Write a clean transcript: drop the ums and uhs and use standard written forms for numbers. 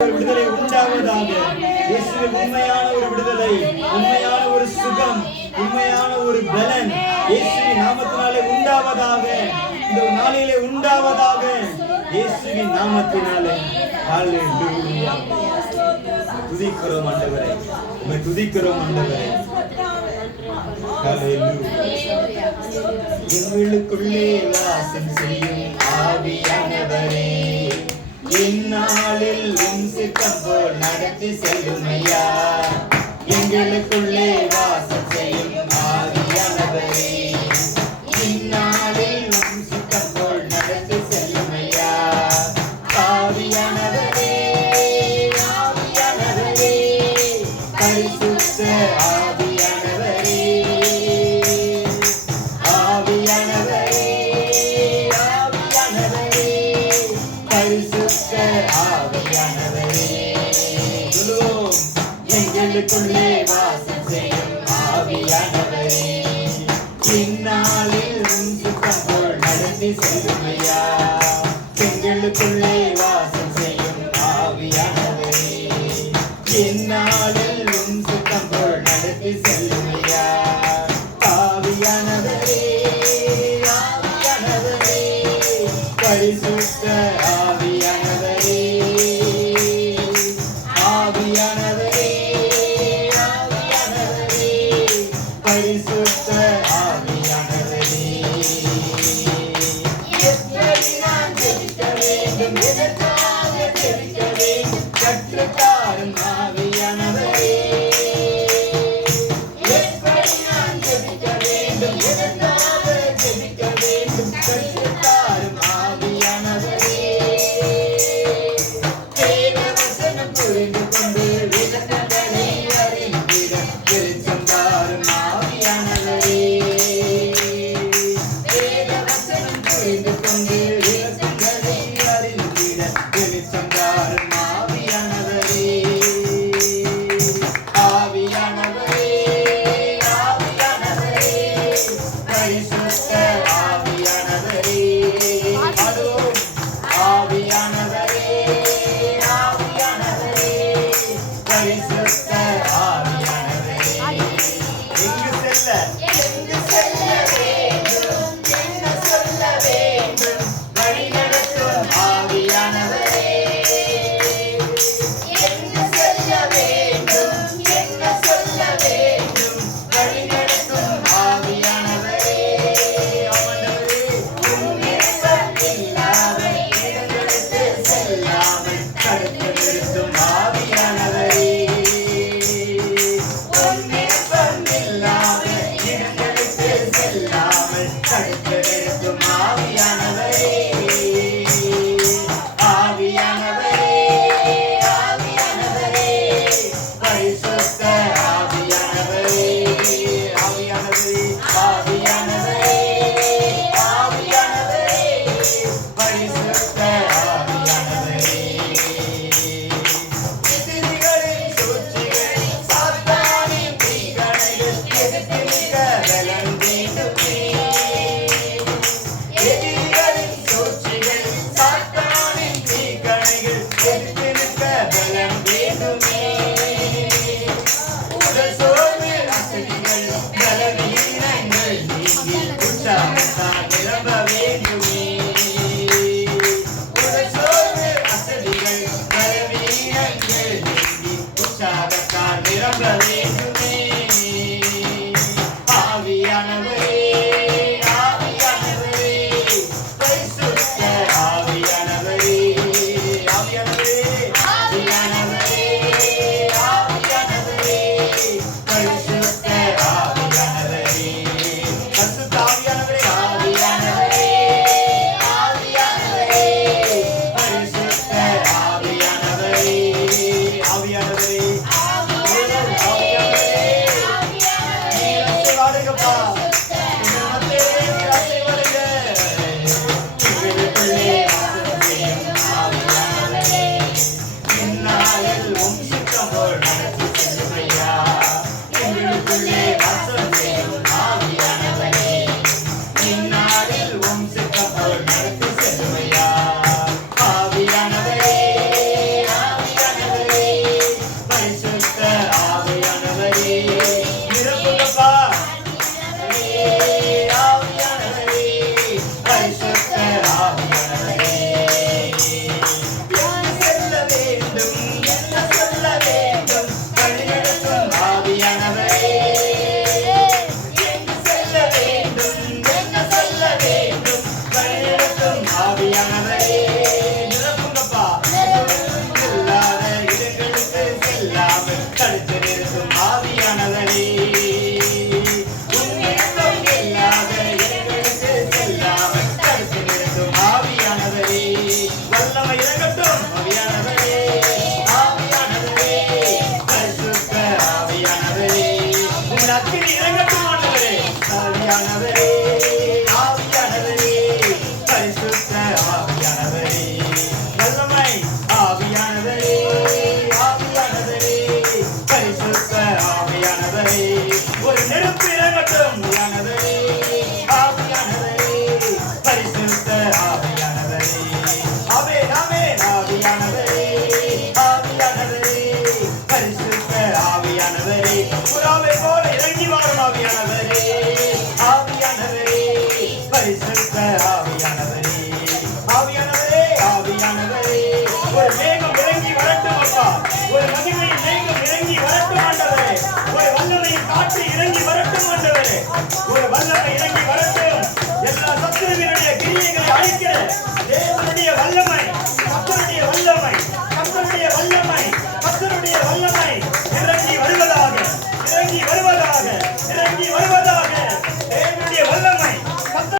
விடுதலை உண்டாவதாக. இயேசுவின் உண்மையான ஒரு விடுதலை, உண்மையான ஒரு சுகம், உண்மையான ஒரு பலன் இயேசுவின் நாமத்தினாலே உண்டாவதாக. இந்த நாளிலே உண்டாவதாக இயேசுவின் நாமத்தினாலே. ஹல்லேலூயா. துதிக்கிறோம் ஆண்டவரே, உம்மை துதிக்கிறோம் ஆண்டவரே. ஹல்லேலூயா. எங்களுக்குள்ளே வாசம் செய்யும் ஆவியானவரே, இந்நாளில் உம் சித்தம் போல் நடத்தி செல்லும் ஐயா. எங்களுக்குள்ளே வாசம் செய்யும் ஆவியானவரே, இந்நாளில் உம் சித்தம் போல் நடத்தி செல்லும் ஐயா. ஆவியானவரே, ஆவியானவரே, பரிசுத்த ஆவியானவரே, ஆவியானவரே, ஆவியானவரே, பரிசுத்த ஆவியானவரே. சொல்லுவோம். எங்களுக்குள்ளே வாசம் செய்யும் ஆவியானவரே, இந்நாளில் உம் சித்தம் போல் நடத்தி செல்லும் ஐயா. எங்களுக்குள்ளே வாசம் செய்யும் ஆவியானவரே, இந்நாளில் உம் சித்தம் போல் நடத்தி செல்லும் ஐயா. ஆவியானவரே, ஆவியானவரே, பரிசுத்த ஆவியானவரே, ஆவியானவரே, ஆவியானவரே, பரிசுத்த ஆவியானவரே. எப்படி நான் ஜெபிக்க வேண்டும், எதற்காக ஜெபிக்க வேண்டும், கற்றுத்தாரும் ஆவியானவரே. எப்படி நான் ஜெபிக்க வேண்டும், எதற்காக ஜெபிக்க வேண்டும், கற்றுத்தாரும் ஆவியானவரே. வேத வசனம் புரிந்து கொண்டு விளக்கங்களை அறிந்திட வெளிச்சம் தாரும் ஆவியானவரே. வேத வசனம் புரிந்து கொண்டு விளக்கங்களை அறிந்திட வெளிச்சம் தாரும் ஆவியானவரே. ஆவியானவரே, ஆவியானவரே, பரிசுத்த ஆவியானவரே. பாடுவோம். ஆவியானவரே, ஆவியானவரே, பரிசுத்த ஆவியானவரே. எங்கு செல்ல, எங்கு செல்ல வேண்டும், என்ன சொல்ல வேண்டும், வழி நடத்தும் ஆவியானவரே. எங்கு செல்ல வேண்டும், என்ன சொல்ல வேண்டும், வழி நடத்தும் ஆவியானவரே. ஆண்டவரே, உம் விருப்பம் இல்லாமல் இடங்களுக்கு செல்லாமல் தடுத்து நிறுத்தும் ஆவியானவரே. உம் விருப்பம் இல்லாமல் இடங்களுக்கு செல்லாமல் தடுத்து நிறுத்தும் ஆவியானவரே. ஆவியானவரே, ஆவியானவரே, பரிசுத்த ஆவியானவரே, ஆவியானவரே, ஆவியானவரே, ஆவியானவரே, பரிசுத்த ஆவியானவரே. எதிரிகளின் சூழ்ச்சிகள், சாத்தானின் தீக்கணைகள் எதிர்த்து நிற்க பலன் வேண்டுமே. எதிரிகளின் சூழ்ச்சிகள், சாத்தானின் தீக்கணைகள் எதிர்த்து நிற்க பலன் வேண்டுமே. உடல் சோர்வு அசதிகள், பலவீனங்கள் நீங்கி உற்சாகத்தால் நிரம்ப வேண்டுமே. உடல் சோர்வு அசதிகள், பலவீனங்கள் நீங்கி உற்சாகத்தால் நிரம்ப வேண்டுமே. ஆவியானவரே, ஆவியானவரே, பரிசுத்த ஆவியானவரே, ஆவியானவரே, ஆவியானவரே, ஆவியானவரே, பரிசுத்த ஆவியானவரே, பரிசுத்த ஆவியானவரே, ஆவியானவரே, ஆவியானவரே, பரிசுத்த ஆவியானவரே, ஆவியானவரே, ஆவியானவரே ஆவியானவரே பரிசுத்த ஆவியானவரே புறாவை போல இறங்கி வாரும் ஆவியானவரே ஆவியானவரே பரிசுத்த ஆவியானவரே ஆவியானவரே ஆவியானவரே ஒரு மேகம் இறங்கி வரட்டும் அப்பா ஒரு மகிமையின் மேகம் இறங்கி வரட்டும் ஆண்டவரே ஒரு வல்லமையின் காற்று இறங்கி வரட்டும் ஆண்டவரே ஒரு வல்லமை இறங்கி வரட்டும் எல்லா சத்துருவினுடைய கிரியைகளை அழிக்கிற